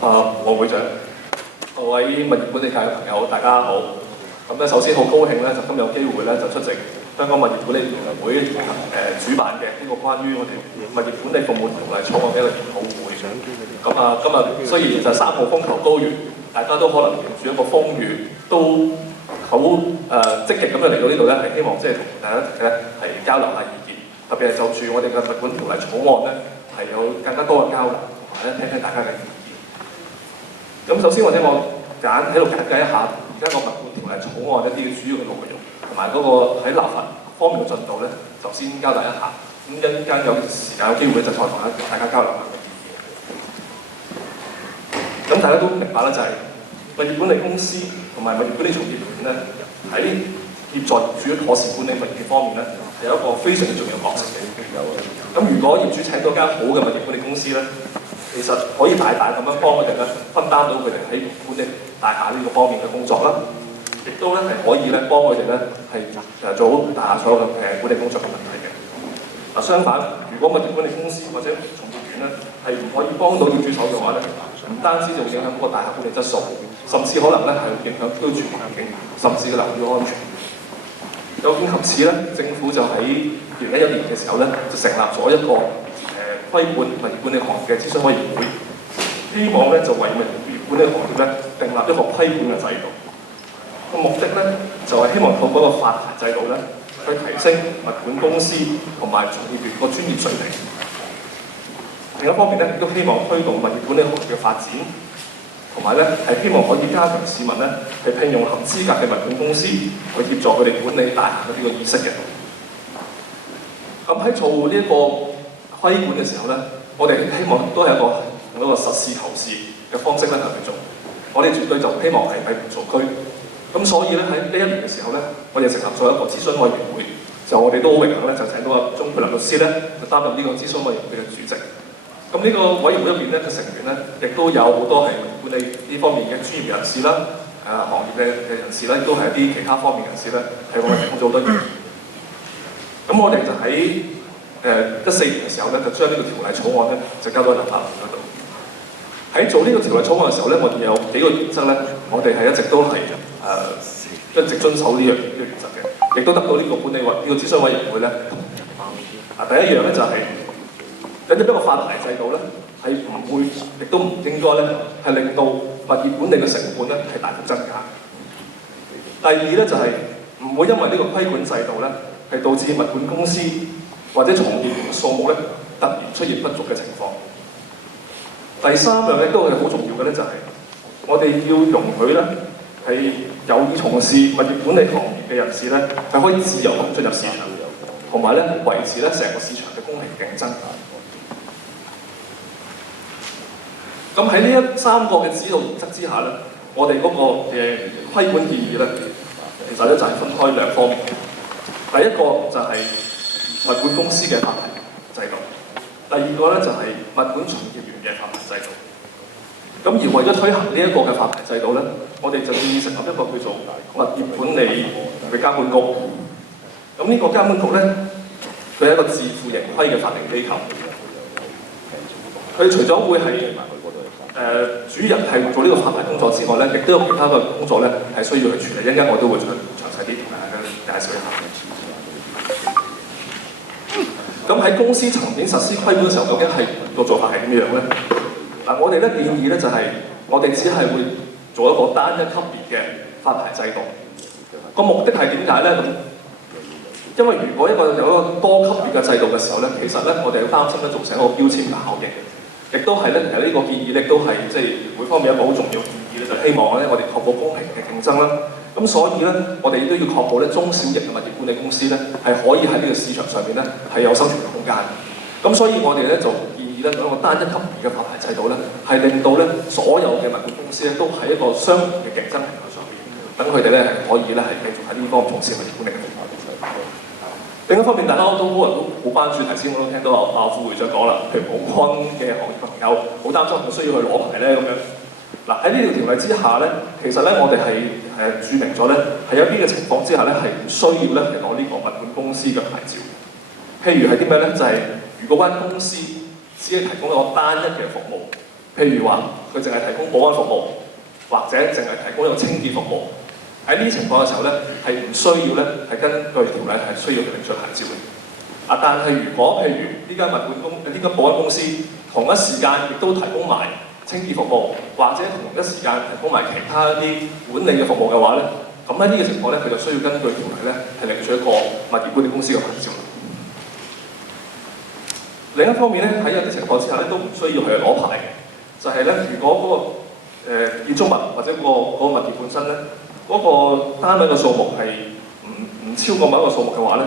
黃會長，各位物業管理界嘅朋友，大家好。咁咧，首先好高興咧，就今日有機會咧，就出席香港物業管理聯合會主辦嘅呢個關於我哋物業管理服務條例草案嘅一個研討會。咁今日雖然就3號風球高懸，大家都可能迎住一個風雨，都好積極咁樣嚟到呢度咧，係希望即係同大家咧係交流下意見，特別係就住我哋嘅物管條例草案咧，係有更加多嘅交流，同埋咧聽聽大家嘅意見。咁首先我喺度簡介一下而家個物管條例草案一啲主要嘅內容，同埋嗰個喺立法方面嘅進度咧，就先交代一下。咁一陣間有時間有機會咧，就再同大家交流下嘅意見。咁大家都明白啦，就係物業管理公司同埋物業管理從業員咧，喺協助業主妥善管理物業方面咧，係有一個非常之重要嘅角色嘅。咁如果業主請到間好嘅物業管理公司咧，其實可以大大咁樣幫佢哋咧分擔到佢哋喺管理大廈呢個方面嘅工作啦，亦都咧係可以咧幫佢哋咧係做好大廈所有嘅管理工作嘅問題嘅。相反，如果物業管理公司或者從業員咧係唔可以幫到業主手嘅話咧，唔單止就會影響嗰個大廈管理質素，甚至可能咧係會影響居住環境，甚至嘅樓宇安全。有見及此咧，政府就喺2011年嘅時候咧，就成立咗一個規管物業管理行業嘅諮詢委員會，希望咧就為物業管理行業咧訂立一個規管嘅制度。個目的咧就係希望透過個發牌制度咧，去提升物管公司同埋從業員個專業水平。另一方面咧，亦都希望推動物業管理行業嘅發展，同埋咧係希望可以加強市民咧係聘用合資格嘅物管公司去協助佢哋管理大廈嘅呢個意識嘅。咁喺做呢一個規管嘅時候咧，我哋希望都係用一個實事求是嘅方式咧去做。我哋絕對就希望係閉門造車。咁所以咧喺呢一年嘅時候咧，我哋成立咗一個諮詢委員會，就我哋都好榮幸咧，就請到阿鍾佩林律師咧，就擔任呢個諮詢委員會嘅主席。咁呢個委員會入邊咧嘅成員咧，亦都有好多係管理呢方面嘅專業人士啦，行業嘅人士啦，亦都係一啲其他方面人士咧，係我哋提供咗好多意見。咁我哋就喺2014年嘅時候咧，就將呢個條例草案咧就交到立法會嗰度。喺做呢個條例草案嘅時候咧，我哋有幾個原則咧，我哋係一直都係一直遵守呢個原則嘅，亦都得到呢個管理委呢個諮詢委員會咧。第一樣咧就係引入一個發牌制度咧，係唔會亦都唔應該咧係令到物業管理嘅成本咧係大幅增加。第二咧就係唔會因為呢個規管制度咧係導致物管公司或者從業員嘅數目咧突然出現不足嘅情況。第三樣咧都係好重要嘅咧，就係我哋要容許咧係有意從事物業管理行業嘅人士咧係可以自由咁進入市場，同埋咧維持咧成個市場嘅公平競爭。咁喺呢3個嘅指導原則之下咧，我哋嗰個嘅規管建議咧，其實咧就係分開2方面。第一個就係物管公司嘅發牌制度，第二個咧就係物管從業員嘅發牌制度。咁而為咗推行呢一個嘅發牌制度咧，我哋就建議成立一個叫做物業管理嘅監管局。咁呢個監管局咧，佢係一個自負盈虧嘅法定機構。佢除咗會係主人係做呢個發牌工作之外咧，亦都有其他嘅工作咧係需要去處理。一陣間我都會詳細啲同大家介紹一下。咁喺公司層面實施規管嘅時候，究竟係個做法係點樣咧？我哋咧建議咧就係我哋只係會做一個單一級別嘅發牌制度。個目的係點解咧？咁因為如果有一個多級別嘅制度嘅時候咧，其實咧我哋要擔心咧造成一個標籤嘅效應。亦都係咧，其實呢個建議咧都係即係每方面一個好重要嘅建議咧，就希望咧我哋確保公平嘅競爭啦。咁所以咧，我哋都要確保咧中小型嘅物業管理公司咧係可以喺呢個市場上面咧係有生存嘅空間。咁所以我哋咧就建議咧有一個單一級別嘅發牌制度咧，係令到咧所有嘅物管公司咧都喺一個相同嘅競爭平台上邊，等佢哋咧係可以咧係繼續喺呢方面從事物業管理嘅服務。另一方面，大家都好多人都好關注，頭先我都聽到阿副會長講啦，譬如保安嘅行業朋友好擔心，係咪需要去攞牌咧咁樣。喺呢條條例之下咧，其實咧我哋係註明咗咧，係有啲嘅情況之下咧係唔需要咧係攞呢個物管公司嘅牌照。譬如係啲咩咧？就係、如果間公司只係提供一個單一嘅服務，譬如話佢淨係提供保安服務，或者淨係提供一個清潔服務。喺呢啲情況嘅時候咧，係唔需要咧係根據條例係需要領取牌照嘅。但係如果譬如呢間保安公司同一時間亦都提供埋清潔服務，或者同一時間提供埋其他一啲管理嘅服務嘅話咧，咁喺呢個情況咧，佢就需要根據條例咧係領取一個物業管理公司嘅牌照。另一方面咧，喺有啲情況之下咧，都唔需要去攞牌嘅，就係咧，如果嗰個建築物或者嗰個物業本身咧，嗰個單位嘅數目係唔超過某一個數目嘅話咧，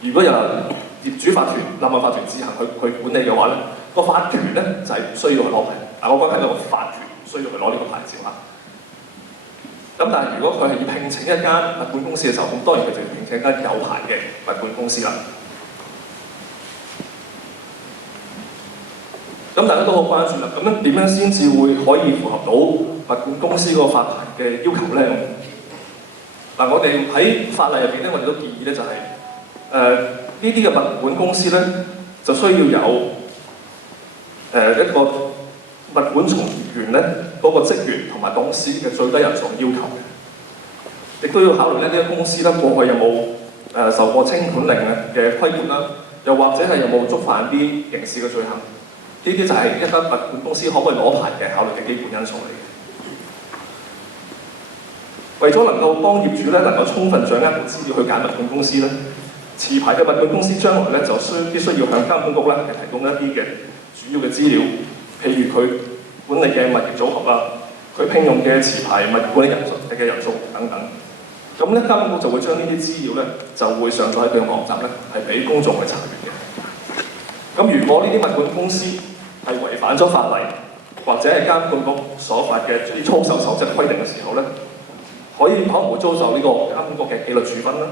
如果有業主法團、立案法團自行去管理嘅話咧，個法團咧就係唔需要去攞牌。我講緊係一個法團唔需要去攞呢個牌照嚇。咁但係如果佢係要聘請一間物管公司嘅時候，咁當然佢就要聘請一間有牌嘅物管公司啦。咁大家都好關注啦，咁樣點樣先至會可以符合到物管公司嗰個發牌嘅要求咧？我哋喺法例入邊咧，我哋都建議咧就係呢啲嘅物管公司咧，就需要有一個物管從業員咧嗰個職員同埋董事嘅最低人數要求嘅，亦都要考慮咧呢啲公司咧過去有冇受過清盤令嘅規管啦，又或者係有冇觸犯啲刑事嘅罪行。呢啲就係一間物管公司可唔可以攞牌嘅考慮嘅基本因素嚟嘅。為咗能夠幫業主咧能夠充分掌握到資料去揀物管公司咧，持牌嘅物管公司將來咧就必須要向監管局咧係提供一啲嘅主要嘅資料，譬如佢管理嘅物業組合啊，佢聘用嘅持牌物業管理人數等等。咁咧監管局就會將呢啲資料咧就會上載喺佢嘅網站咧係俾公眾去查閱嘅。咁如果呢啲物管公司係違反咗法例，或者係監管局所發嘅啲操守守則規定嘅時候咧，可能會遭受呢個監管局嘅紀律處分啦。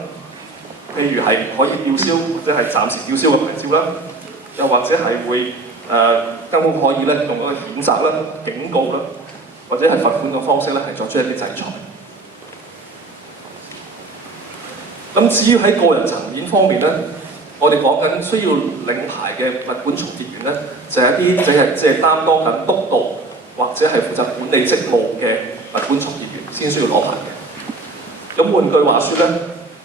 譬如係可以吊銷或者係暫時吊銷嘅牌照啦，又或者係會監管局可以咧用嗰個譴責啦、警告啦，或者係罰款嘅方式咧係作出一啲制裁。咁至於喺個人層面方面咧，我哋講緊需要領牌嘅物管從業員咧，就係一啲即係擔當緊督導或者係負責管理職務嘅物管從業員先需要攞牌嘅。咁換句話說咧，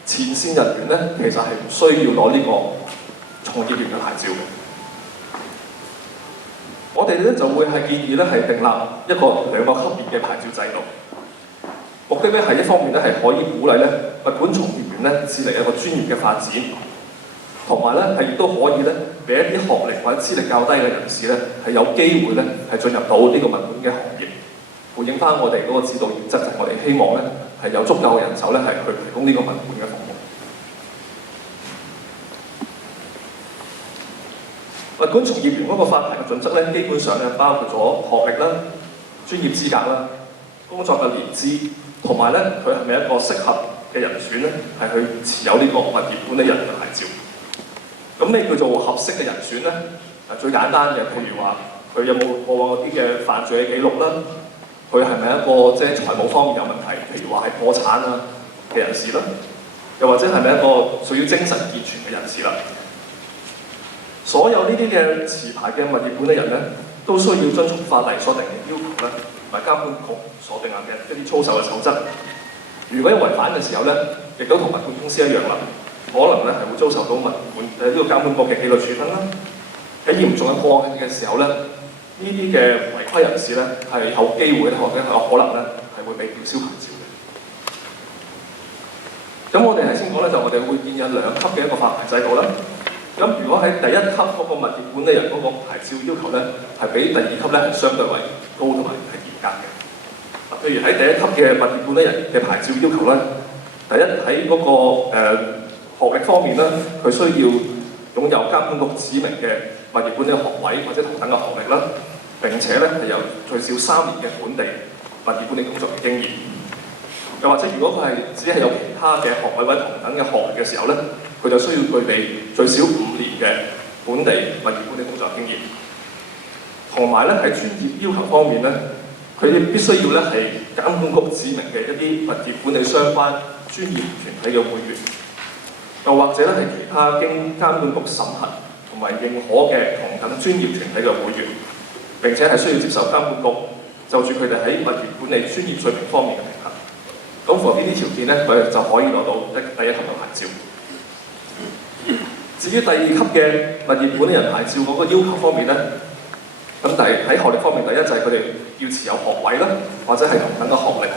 前線人員咧其實係唔需要攞呢個從業員嘅牌照嘅。我哋咧就會係建議咧係訂立一個2個級別嘅牌照制度，目的咧係一方面咧係可以鼓勵咧物管從業員咧致力一個專業嘅發展。同埋咧，係亦都可以咧，俾一啲學歷或者資歷較低嘅人士咧，係有機會咧，係進入到呢個物管嘅行業，回應翻我哋嗰個指導原則，就係我哋希望咧係有足夠嘅人手咧，係去提供呢個物管嘅服務。物管從業員嗰個發牌嘅準則咧，基本上咧包括咗學歷啦、專業資格啦、工作嘅年資，同埋咧佢係咪一個適合嘅人選咧，係去持有呢個物業管理人嘅牌照。咁咩叫做合適嘅人選咧？最簡單嘅，譬如話佢有冇過往嗰啲嘅犯罪嘅記錄啦，佢係咪一個即係財務方面有問題，譬如話係破產啊嘅人士啦，又或者係咪一個屬於精神健全嘅人士啦？所有呢啲嘅持牌嘅物業管理人咧，都需要遵從法例所定嘅要求咧，同埋監管局所定嘅一啲操守嘅守則。如果有違反嘅時候咧，亦都同物管公司一樣啦。可能咧係會遭受到物管呢個監管局嘅紀律處分啦。喺嚴重嘅個案嘅時候咧，呢啲嘅違規人士咧係有機會咧，或者係有可能咧係會被吊銷牌照嘅。咁我哋頭先講咧，就我哋會建議2級嘅一個發牌制度啦。咁如果喺第1級嗰個物業管理人嗰個牌照要求咧，係比第2級咧係相對為高同埋係嚴格嘅。譬如喺第1級嘅物業管理人嘅牌照要求咧，第一喺嗰個學歷方面咧，佢需要擁有監管局指明嘅物業管理學位或者同等嘅學歷啦，並且咧係有最少3年嘅本地物業管理工作嘅經驗。又或者如果佢係只係有其他嘅學位或者同等嘅學歷嘅時候咧，佢就需要具備最少5年嘅本地物業管理工作經驗。同埋咧喺專業要求方面咧，佢哋必須要咧係監管局指明嘅一啲物業管理相關專業團體嘅會員。又或者咧係其他經監管局審核同埋認可嘅同等專業團體嘅會員，並且係需要接受監管局就住佢哋喺物業管理專業水平方面嘅評核。咁符合呢啲條件咧，佢哋就可以攞到第一級嘅牌照。至於第2級嘅物業管理人牌照嗰個要求方面咧，咁喺學歷方面，第一就係佢哋要持有學位啦，或者係同等嘅學歷，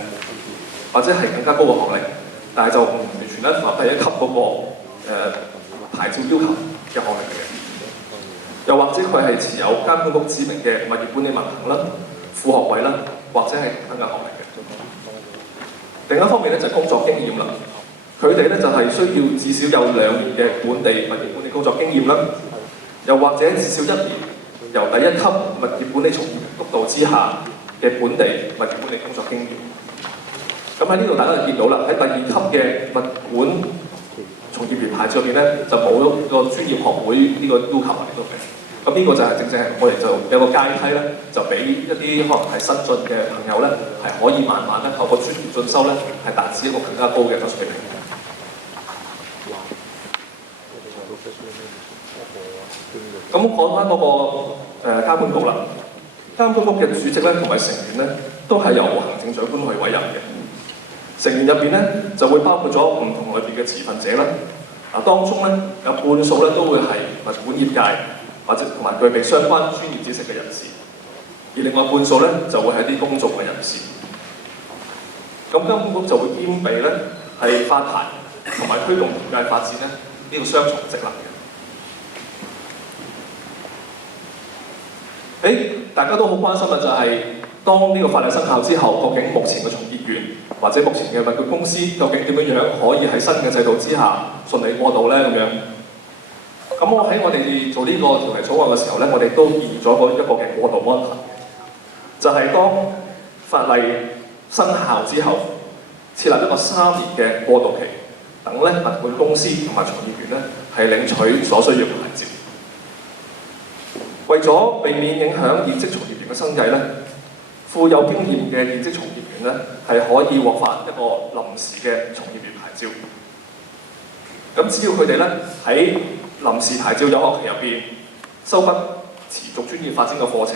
或者係更加高嘅學歷，但係就唔完全符合第1級嗰個牌照要求嘅學歷嚟嘅。又或者佢係持有監管局指明嘅物業管理文憑啦、副學位啦，或者係同等嘅學歷嘅。另一方面咧就係工作經驗啦，佢哋咧就係需要至少有2年嘅本地物業管理工作經驗啦，又或者至少1年由第1級物業管理從業員督導之下嘅本地物業管理工作經驗。咁喺呢度大家就見到啦，喺第2級嘅物管從業員牌照入邊咧，就冇個專業學會呢個要求喺度嘅。咁呢個就係正正係我哋就有個階梯咧，就俾一啲可能係新進嘅朋友咧，係可以慢慢咧透過專業進修咧，係達至一個更加高嘅技術水平。咁講翻嗰個監管局啦，監管局嘅主席咧同埋成員咧，都係由行政長官去委任嘅。成員入邊咧就會包括咗唔同類別嘅持份者啦。當中咧有半數咧都會係物管業界或者同埋具備相關專業知識嘅人士，而另外半數咧就會係啲公眾嘅人士。咁監管局就會兼備咧係發牌同埋推動業界發展咧呢個雙重職能嘅。大家都好關心嘅就係當呢個法例生效之後，究竟目前嘅從業員或者目前嘅物管公司究竟點樣可以喺新嘅制度之下順利過渡咧咁樣？咁我哋做呢個條例草案嘅時候咧，我哋都建議咗一個嘅過渡安排，就係當法例生效之後，設立一個3年嘅過渡期，等咧物管公司同埋從業員咧係領取所需要嘅牌照。為咗避免影響現職從業員嘅生計咧，富有經驗嘅現職從業員咧係可以獲發一個臨時嘅從業員牌照。咁只要佢哋咧喺臨時牌照有效期入邊修畢持續專業發展嘅課程，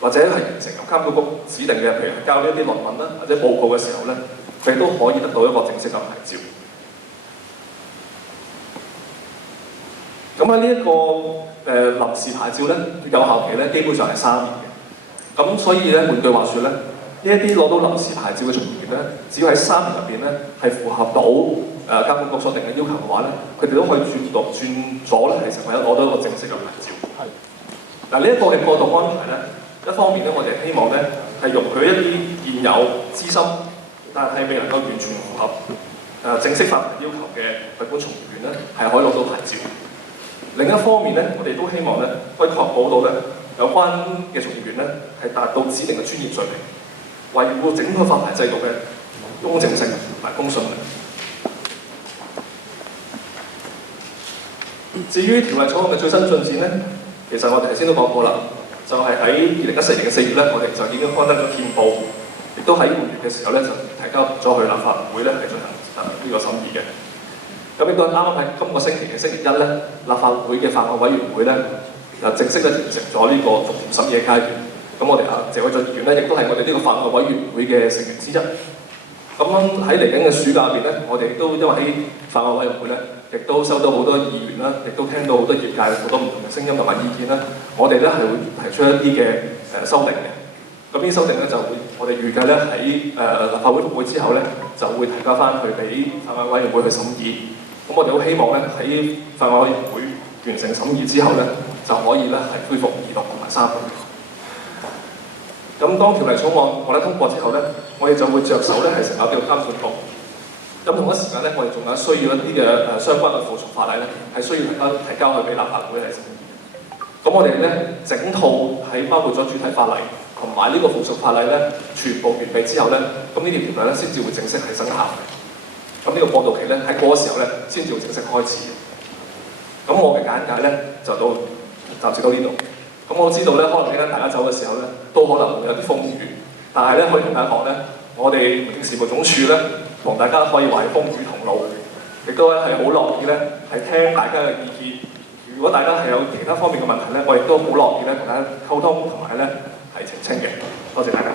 或者係完成由監管局指定嘅，譬如係交一啲論文啦或者報告嘅時候咧，佢哋都可以得到一個正式嘅牌照。咁喺呢一個臨時牌照咧，有效期咧基本上係3年嘅。咁所以咧換句話說咧，呢一啲攞到臨時牌照嘅從業員咧，只要喺3年入邊咧係符合到監管局所定嘅要求嘅話咧，佢哋都可以轉咗咧，係成為攞到一個正式嘅牌照。嗱呢一個嘅過渡安排咧，一方面咧我哋希望咧係容許一啲現有資深但係未能夠完全符合正式發牌要求嘅物管從業員咧，係可以攞到牌照。另一方面咧，我哋都希望咧可以確保到咧有關嘅從業員咧係達到指定嘅專業水平，維護整個發牌制度嘅公正性同埋公信力。至於條例草案嘅最新進展咧，其實我哋頭先都講過啦，就係喺2014年嘅4月咧，我哋就已經刊登咗憲報，亦都喺5月嘅時候咧就提交咗去立法會咧係進行呢個審議嘅。咁亦都啱啱喺今個星期嘅星期1咧，立法會嘅法案委員會咧就正式咧完成咗呢個逐條審議嘅階段。咁我哋謝偉俊議員咧，亦都係我哋呢個法案委員會嘅成員之一。咁喺嚟緊嘅暑假入邊咧，我哋亦都因為喺法案委員會咧，亦都收到好多議員啦，亦都聽到好多業界好多唔同嘅聲音同埋意見啦。我哋咧係會提出一啲嘅修訂嘅。咁呢啲修訂咧就會我哋預計咧喺立法會復會之後咧，就會提交翻去俾法案委員會去審議。咁我哋好希望咧喺法案委員會完成審議之後咧，就可以咧係恢復2讀同埋3讀。咁當條例草案我哋通過之後咧，我哋就會着手咧係成立叫監管局。咁同一時間咧，我哋仲有需要一啲嘅相關嘅附屬法例咧，係需要提交去俾立法會嚟審議。咁我哋咧整套喺包括咗主體法例同埋呢個附屬法例咧，全部完備之後咧，咁呢條條例咧先至會正式係生效。咁呢個過渡期咧喺嗰個時候咧，先至會正式開始。咁我嘅簡介咧就暫時到呢度。咁我知道咧，可能陣間大家走嘅時候咧，都可能會有啲風雨，但係咧可以同大家講咧，我哋民政事務總署咧，同大家可以話係風雨同路，亦都係好樂意咧係聽大家嘅意見。如如果大家係有其他方面嘅問題咧，我亦都好樂意咧同大家溝通同埋咧係澄清嘅。多謝大家。